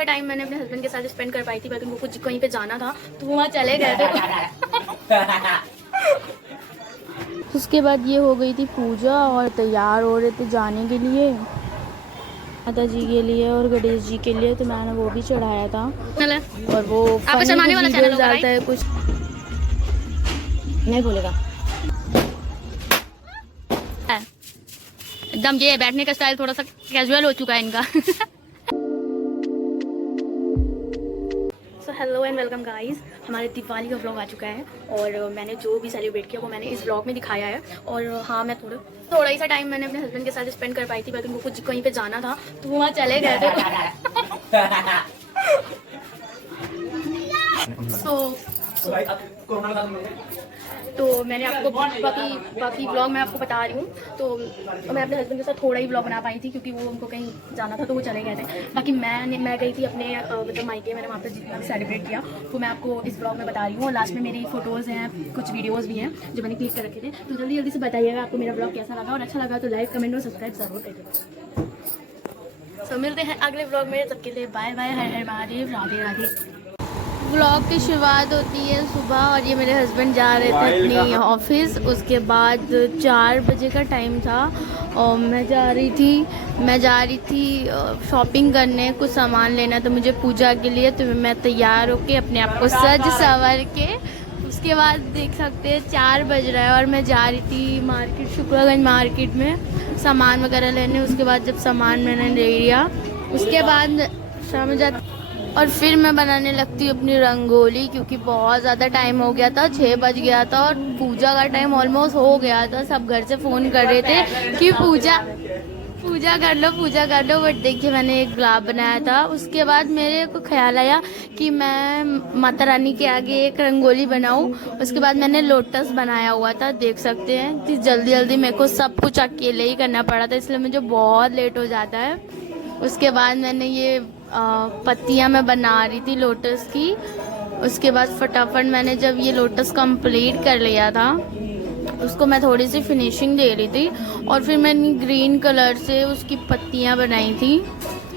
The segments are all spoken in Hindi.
सा टाइम मैंने अपने हस्बैंड के साथ स्पेंड कर पाई थी, लेकिन वो कुछ कहीं पे जाना था तो वो वहाँ चले गए थे। उसके बाद ये हो गई थी पूजा और तैयार हो रहे थे जाने के लिए माता जी के लिए और गणेश जी के लिए, तो मैंने वो भी चढ़ाया था। और वो फनी वीडियोस डालता है, कुछ नहीं बोलेगा एकदम। ये बैठने का स्टाइल थोड़ा सा कैजुअल हो चुका है इनका। So hello and welcome guys, हमारे दिवाली का व्लॉग आ चुका है और मैंने जो भी सेलिब्रेट किया वो मैंने इस व्लॉग में दिखाया है। और हाँ, मैं थोड़ा ही सा टाइम मैंने अपने हस्बैंड के साथ स्पेंड कर पाई थी, लेकिन वो कुछ कहीं पे जाना था तो वो वहाँ चले गए थे। तो मैंने आपको बाकी व्लॉग मैं आपको बता रही हूँ। तो मैं अपने हस्बैंड के साथ थोड़ा ही व्लॉग बना पाई थी क्योंकि वो उनको कहीं जाना था तो वो चले गए थे। बाकी मैं गई थी अपने मतलब मायके, मैंने वहाँ पे जितना भी सेलिब्रेट किया वो मैं आपको इस व्लॉग में बता रही हूँ। और लास्ट में मेरी फोटोज़ हैं, कुछ वीडियोज़ भी हैं जो मैंने क्लिक कर रखे थे। तो जल्दी जल्दी से बताइएगा आपको मेरा व्लॉग कैसा लगा, और अच्छा लगा तो लाइक कमेंट और सब्सक्राइब जरूर करिएगा। तो मिलते हैं अगले व्लॉग में, तब के लिए बाय बाय, हर हर महादेव, राधे राधे। व्लॉग की शुरुआत होती है सुबह और ये मेरे हस्बैंड जा रहे थे अपनी ऑफिस। उसके बाद 4 बजे का टाइम था और मैं जा रही थी शॉपिंग करने, कुछ सामान लेना तो मुझे पूजा के लिए। तो मैं तैयार होके अपने आप को सज संवर के, उसके बाद देख सकते हैं 4 बज रहा है और मैं जा रही थी मार्केट, शुक्लागंज मार्केट में सामान वगैरह लेने। उसके बाद जब सामान मैंने ले लिया उसके बाद शाम जाती और फिर मैं बनाने लगती हूँ अपनी रंगोली, क्योंकि बहुत ज़्यादा टाइम हो गया था, 6 बज गया था और पूजा का टाइम ऑलमोस्ट हो गया था। सब घर से फ़ोन कर रहे थे कि पूजा कर लो। बट देखिए मैंने एक गुलाब बनाया था। उसके बाद मेरे को ख्याल आया कि मैं माता रानी के आगे एक रंगोली बनाऊँ। उसके बाद मैंने लोटस बनाया हुआ था, देख सकते हैं कि जल्दी मेरे को सब कुछ अकेले ही करना पड़ा था, इसलिए मुझे बहुत लेट हो जाता है। उसके बाद मैंने ये पत्तियाँ मैं बना रही थी लोटस की। उसके बाद फटाफट मैंने जब ये लोटस कंप्लीट कर लिया था उसको मैं थोड़ी सी फिनिशिंग दे रही थी और फिर मैंने ग्रीन कलर से उसकी पत्तियाँ बनाई थी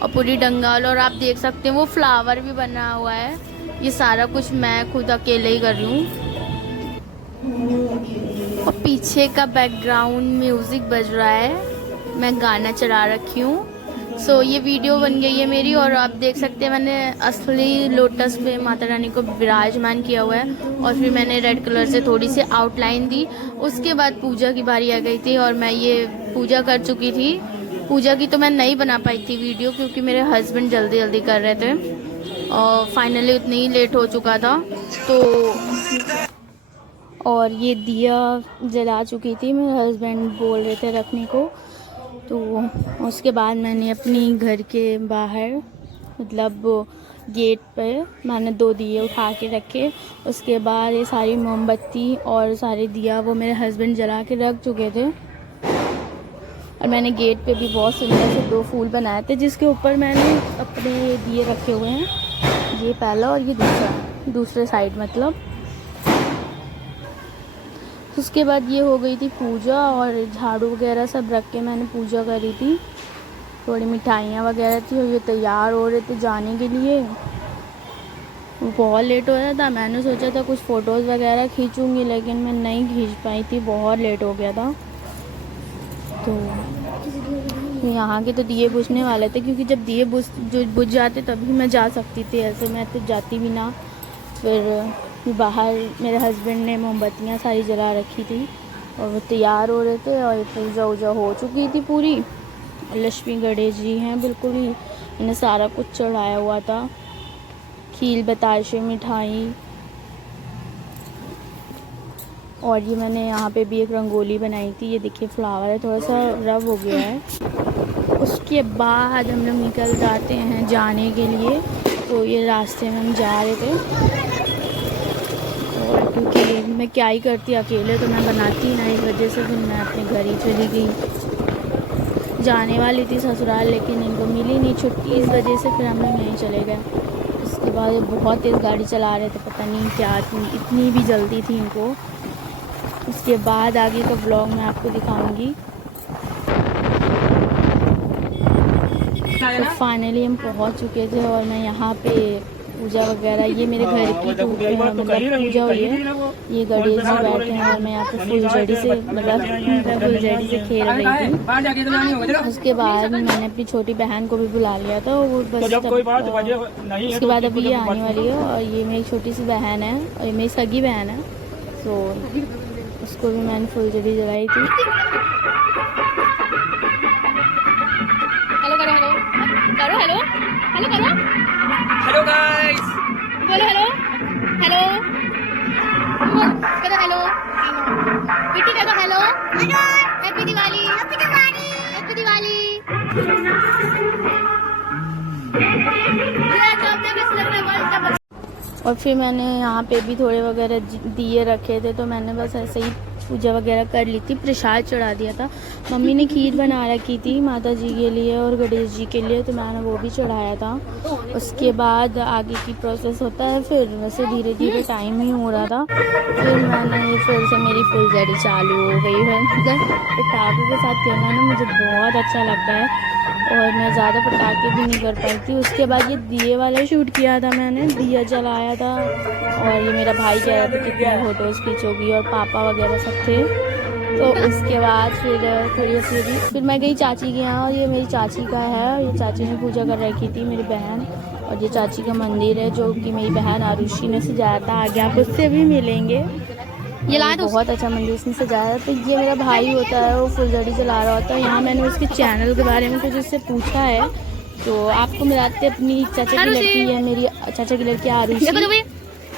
और पूरी डंगाल। और आप देख सकते हैं वो फ्लावर भी बना हुआ है। ये सारा कुछ मैं खुद अकेले ही कर रही हूँ और पीछे का बैकग्राउंड म्यूज़िक बज रहा है, मैं गाना चला रखी हूँ। सो ये वीडियो बन गई है मेरी और आप देख सकते हैं मैंने असली लोटस पे माता रानी को विराजमान किया हुआ है और फिर मैंने रेड कलर से थोड़ी सी आउटलाइन दी। उसके बाद पूजा की बारी आ गई थी और मैं ये पूजा कर चुकी थी। पूजा की तो मैं नहीं बना पाई थी वीडियो क्योंकि मेरे हस्बैंड जल्दी कर रहे थे और फाइनली उतनी ही लेट हो चुका था। तो और ये दिया जला चुकी थी, मेरे हस्बैंड बोल रहे थे रखने को। तो उसके बाद मैंने अपनी घर के बाहर मतलब गेट पे मैंने 2 दिए उठा के रखे। उसके बाद ये सारी मोमबत्ती और सारे दिया वो मेरे हस्बैंड जला के रख चुके थे और मैंने गेट पे भी बहुत सुंदर से 2 फूल बनाए थे जिसके ऊपर मैंने अपने दिए रखे हुए हैं। ये पहला और ये दूसरे साइड मतलब। उसके बाद ये हो गई थी पूजा और झाड़ू वगैरह सब रख के मैंने पूजा करी थी। थोड़ी मिठाइयाँ वगैरह थी और ये तैयार हो रहे थे जाने के लिए। बहुत लेट हो रहा था, मैंने सोचा था कुछ फ़ोटोज़ वगैरह खींचूंगी लेकिन मैं नहीं खींच पाई थी, बहुत लेट हो गया था। तो यहाँ के तो दिए बुझने वाले थे क्योंकि जब दिए बुझ जाते तभी मैं जा सकती थी, ऐसे मैं तो जाती भी ना। फिर बाहर मेरे हस्बैंड ने मोमबत्तियाँ सारी जला रखी थी और वो तैयार हो रहे थे और पूजा वूजा हो चुकी थी पूरी। लक्ष्मी गणेश जी हैं बिल्कुल ही, मैंने सारा कुछ चढ़ाया हुआ था, खील बताशे मिठाई। और ये मैंने यहाँ पे भी एक रंगोली बनाई थी, ये देखिए फ्लावर है, थोड़ा सा रफ हो गया है। उसके बाद हम लोग निकल जाते हैं जाने के लिए। तो ये रास्ते में हम जा रहे थे और क्योंकि मैं क्या ही करती अकेले, तो मैं बनाती ना, इस वजह से फिर मैं अपने घर ही चली गई। जाने वाली थी ससुराल लेकिन इनको मिली नहीं छुट्टी, इस वजह से फिर हम लोग यहीं चले गए। उसके बाद बहुत तेज़ गाड़ी चला रहे थे, पता नहीं क्या इतनी भी जल्दी थी इनको। उसके बाद आगे का व्लॉग मैं आपको दिखाऊंगी। तो फाइनली हम पहुंच चुके थे और मैं यहाँ पे पूजा वगैरह, ये मेरे घर की मतलब पूजा हुई है। ये गणेश जी बैठे हैं और मैं यहाँ पे फुलझड़ी से मतलब फुलझड़ी से खेल रही थी। उसके बाद मैंने अपनी छोटी बहन को भी बुला लिया था, वो बस उसके बाद अभी ये आने वाली है। और ये मेरी छोटी सी बहन है और ये मेरी सगी बहन है, तो उसको भी मैंने फुलझड़ी जलाई थी। हेलो करो, हेलो करो, हेलो हेलो करो, हेलो गाइस, बोलो हेलो हेलो करो, हेलो बेटी करो, hello hello, happy Diwali, happy Diwali, happy Diwali. और फिर मैंने यहाँ पे भी थोड़े वगैरह दिए रखे थे, तो मैंने बस ऐसे ही पूजा वगैरह कर ली थी, प्रसाद चढ़ा दिया था। मम्मी ने खीर बना रखी थी माता जी के लिए और गणेश जी के लिए, तो मैंने वो भी चढ़ाया था। उसके बाद आगे की प्रोसेस होता है, फिर वैसे धीरे धीरे टाइम ही हो रहा था, फिर मैंने फिर से मेरी फुलझड़ी चालू हो गई है। मतलब पटाखों के साथ खेलना ना मुझे बहुत अच्छा लगता है और मैं ज़्यादा पटाखे भी नहीं कर पाई थी। उसके बाद ये दिए वाला शूट किया था, मैंने दिया जलाया था और ये मेरा भाई कह रहा था कितनी फ़ोटोज़ खींचोगी और पापा वगैरह सब थे। तो उसके बाद फिर थोड़ी सी फिर मैं गई चाची के यहाँ, और ये मेरी चाची का है, ये चाची ने पूजा कर रखी थी मेरी बहन। और ये चाची का मंदिर है जो कि मेरी बहन आरुषि ने सजाया था, आगे आप उससे भी मिलेंगे। ये लाया तो बहुत अच्छा मंदिर इसने सजाया। तो ये मेरा भाई होता है, वो फुलझड़ी जला रहा होता है। यहाँ मैंने उसके चैनल के बारे में कुछ उससे पूछा है, तो आपको मिलाते अपनी चाचा की लड़की है, मेरी चाचा की लड़की आरुषि,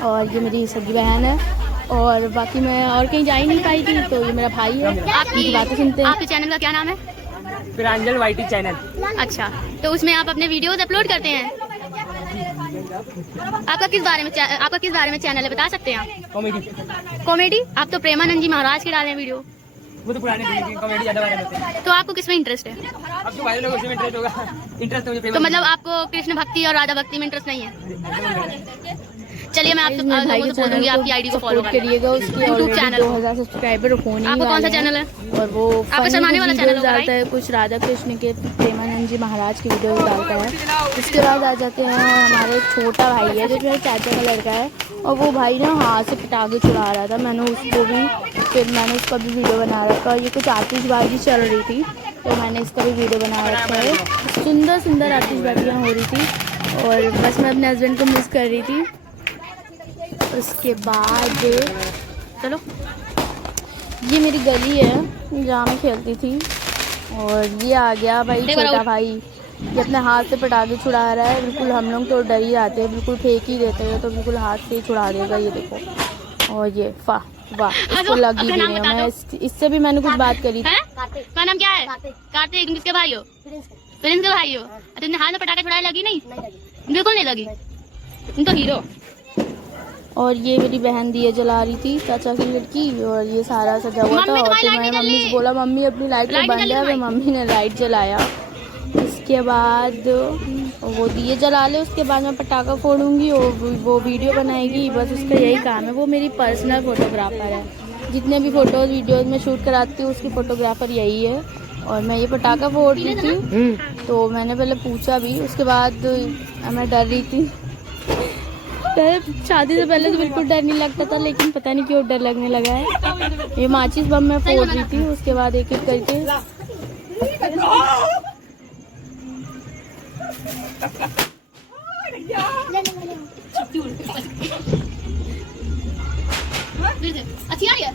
और ये मेरी सगी बहन है। और बाकी मैं और कहीं जा ही नहीं पाई थी, तो ये मेरा भाई है। आपकी बातें सुनते हैं। आपके चैनल का क्या नाम है? प्रांजल वाईटी चैनल। अच्छा, तो उसमें आप अपने वीडियोस अपलोड करते हैं? आपका किस बारे में चैनल है, बता सकते हैं आप? कॉमेडी। आप तो प्रेमानंद जी महाराज के डाले हैं वीडियो। वो तो पुराने कॉमेडी ज्यादा वायरल होते हैं। तो आपको किसमें इंटरेस्ट है? अब तो वायरल होगा, उसमें इंटरेस्ट होगा। इंटरेस्ट तो मतलब आपको कृष्ण भक्ति और राधा भक्ति में इंटरेस्ट नहीं है? चलिए मैं आपसे बोलूंगी आपकी आईडी को फॉलो करिएगा, उसकी यूट्यूब चैनल 2000 सब्सक्राइबर होने। आपका कौन सा चैनल है? और वो आपका शर्माने वाला चैनल डालता है, कुछ राधा कृष्ण के प्रेमानंद जी महाराज की वीडियोस डालता है। उसके बाद आ जाते हैं हमारे छोटा भाई है जो मेरे चाचा का लड़का है, और वो भाई ना हाथ से पटाखे छुड़ा रहा था। मैंने उसको भी उसका भी वीडियो बना रखा, और ये कुछ आतिशबाजी चल रही थी, तो मैंने इसका भी वीडियो बना रखा है। सुंदर सुंदर आतिशबाजियाँ हो रही थी, और बस मैं अपने हस्बैंड को मिस कर रही थी। उसके बाद चलो, ये मेरी गली है जहाँ मैं खेलती थी, और ये आ गया भाई छोटा भाई, ये अपने हाथ से पटाखे छुड़ा रहा है। बिल्कुल हम लोग तो डर ही जाते हैं, बिल्कुल फेंक ही देते हैं, तो बिल्कुल हाथ से ही छुड़ा देगा, ये देखो। और ये वाह वाह, इसको लगी भी नहीं। मैं इससे भी मैंने कुछ बात करी थी। क्या नाम क्या है? कार्तिक। किसके भाई हो? प्रिंस के भाई हो? तुमने हाथ में पटाखा छुड़ाया, लगी नहीं? बिल्कुल नहीं लगी, तुम तो हीरो। और ये मेरी बहन दिए जला रही थी, चाचा की लड़की, और ये सारा सजा हुआ था। और फिर मैंने मम्मी से बोला मम्मी अपनी लाइट को बंद है, फिर मम्मी ने लाइट जलाया। उसके बाद वो दिए जला ले, उसके बाद मैं पटाखा फोड़ूंगी और वो वीडियो बनाएगी, बस उसका यही काम है। वो मेरी पर्सनल फोटोग्राफर है, जितने भी फोटोज वीडियोज में शूट कराती हूँ उसकी फोटोग्राफर यही है। और मैं ये पटाखा फोड़ रही थी, तो मैंने पहले पूछा भी, उसके बाद मैं डर रही थी। शादी से पहले तो बिल्कुल डर नहीं लगता था, लेकिन पता नहीं क्यों डर लगने लगा है। ये माचिस बम मैं फोड़ रही थी, उसके बाद एक एक करके अच्छी आ रही है।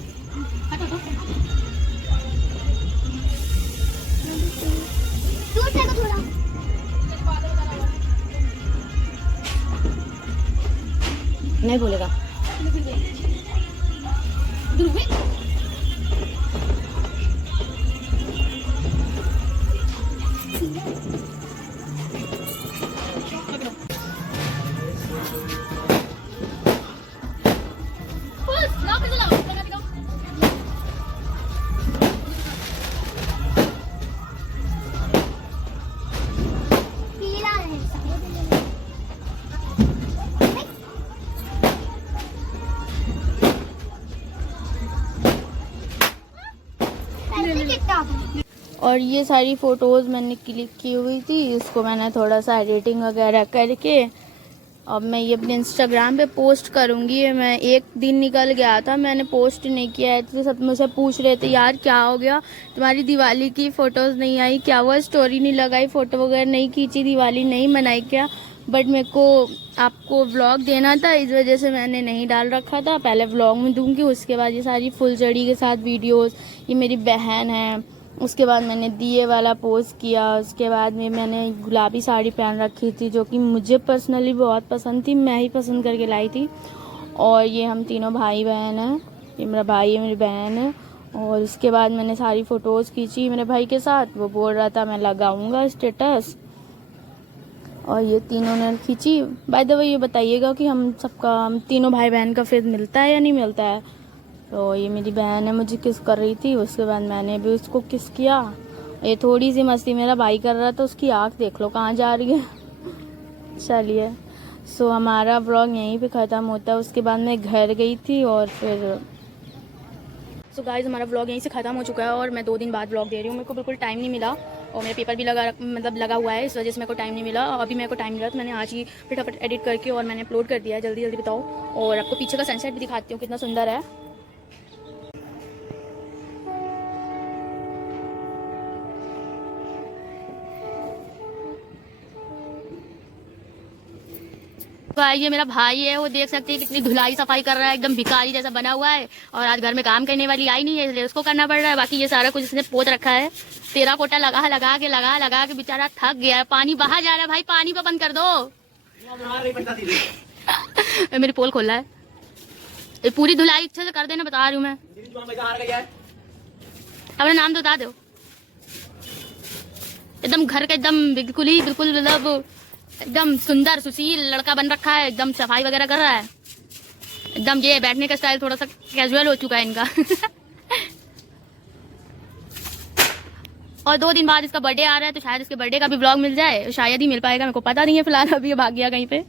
नहीं बोलेगा। और ये सारी फ़ोटोज़ मैंने क्लिक की हुई थी, इसको मैंने थोड़ा सा एडिटिंग वगैरह करके अब मैं ये अपने इंस्टाग्राम पे पोस्ट करूँगी। मैं एक दिन निकल गया था, मैंने पोस्ट नहीं किया है, तो सब मुझसे पूछ रहे थे यार क्या हो गया, तुम्हारी दिवाली की फ़ोटोज़ नहीं आई क्या, हुआ स्टोरी नहीं लगाई, फ़ोटो वगैरह नहीं खींची, दिवाली नहीं मनाई क्या। बट मेरे को आपको व्लॉग देना था, इस वजह से मैंने नहीं डाल रखा था। पहले व्लॉग में दूँगी, उसके बाद ये सारी फुलझड़ी के साथ वीडियोज़, ये मेरी बहन है। उसके बाद मैंने दिए वाला पोस्ट किया। उसके बाद में मैंने गुलाबी साड़ी पहन रखी थी जो कि मुझे पर्सनली बहुत पसंद थी, मैं ही पसंद करके लाई थी। और ये हम तीनों भाई बहन हैं, ये मेरा भाई है, मेरी बहन है। और उसके बाद मैंने सारी फ़ोटोज़ खींची मेरे भाई के साथ, वो बोल रहा था मैं लगाऊंगा स्टेटस, और ये तीनों ने खींची। बाय द वे ये बताइएगा कि हम तीनों भाई बहन का फेस मिलता है या नहीं मिलता है। तो ये मेरी बहन है, मुझे किस कर रही थी, उसके बाद मैंने भी उसको किस किया। ये थोड़ी सी मस्ती मेरा भाई कर रहा था, उसकी आँख देख लो कहाँ जा रही है। चलिए, सो हमारा व्लॉग यहीं पे ख़त्म होता है। उसके बाद मैं घर गई थी और फिर सो गाइस हमारा व्लॉग यहीं से ख़त्म हो चुका है और मैं 2 दिन बाद व्लॉग दे रही हूँ। मेरे को बिल्कुल टाइम नहीं मिला और मेरा पेपर भी लगा हुआ है, इस वजह से मेरे को टाइम नहीं मिला। अभी मेरे को टाइम मिला तो मैंने आज ही फटाफट एडिट करके और मैंने अपलोड कर दिया है। जल्दी जल्दी बताओ। और आपको पीछे का सनसेट भी दिखाती हूँ कितना सुंदर है। ये मेरा भाई है, वो देख सकते हैं कितनी धुलाई सफाई कर रहा है, एकदम भिखारी जैसा बना हुआ है। और आज घर में काम करने वाली आई नहीं है, इसलिए उसको करना पड़ रहा है। बाकी ये सारा कुछ इसने पोत रखा है। तेरा कोटा लगा के बेचारा थक गया है। पानी बाहर जा रहा है भाई, पानी पे बंद कर दो। मेरी पोल खोला है, ये पूरी धुलाई अच्छे से कर देना, बता रही हूँ मैं। अपना नाम तो बता दो। एकदम घर का एकदम बिल्कुल मतलब एकदम सुंदर सुशील लड़का बन रखा है, एकदम सफाई वगैरह कर रहा है। एकदम ये बैठने का स्टाइल थोड़ा सा कैजुअल हो चुका है इनका। और 2 दिन बाद इसका बर्थडे आ रहा है, तो शायद इसके बर्थडे का भी व्लॉग मिल जाए, शायद ही मिल पाएगा, मेरे को पता नहीं है फिलहाल। अभी ये भाग गया कहीं पे।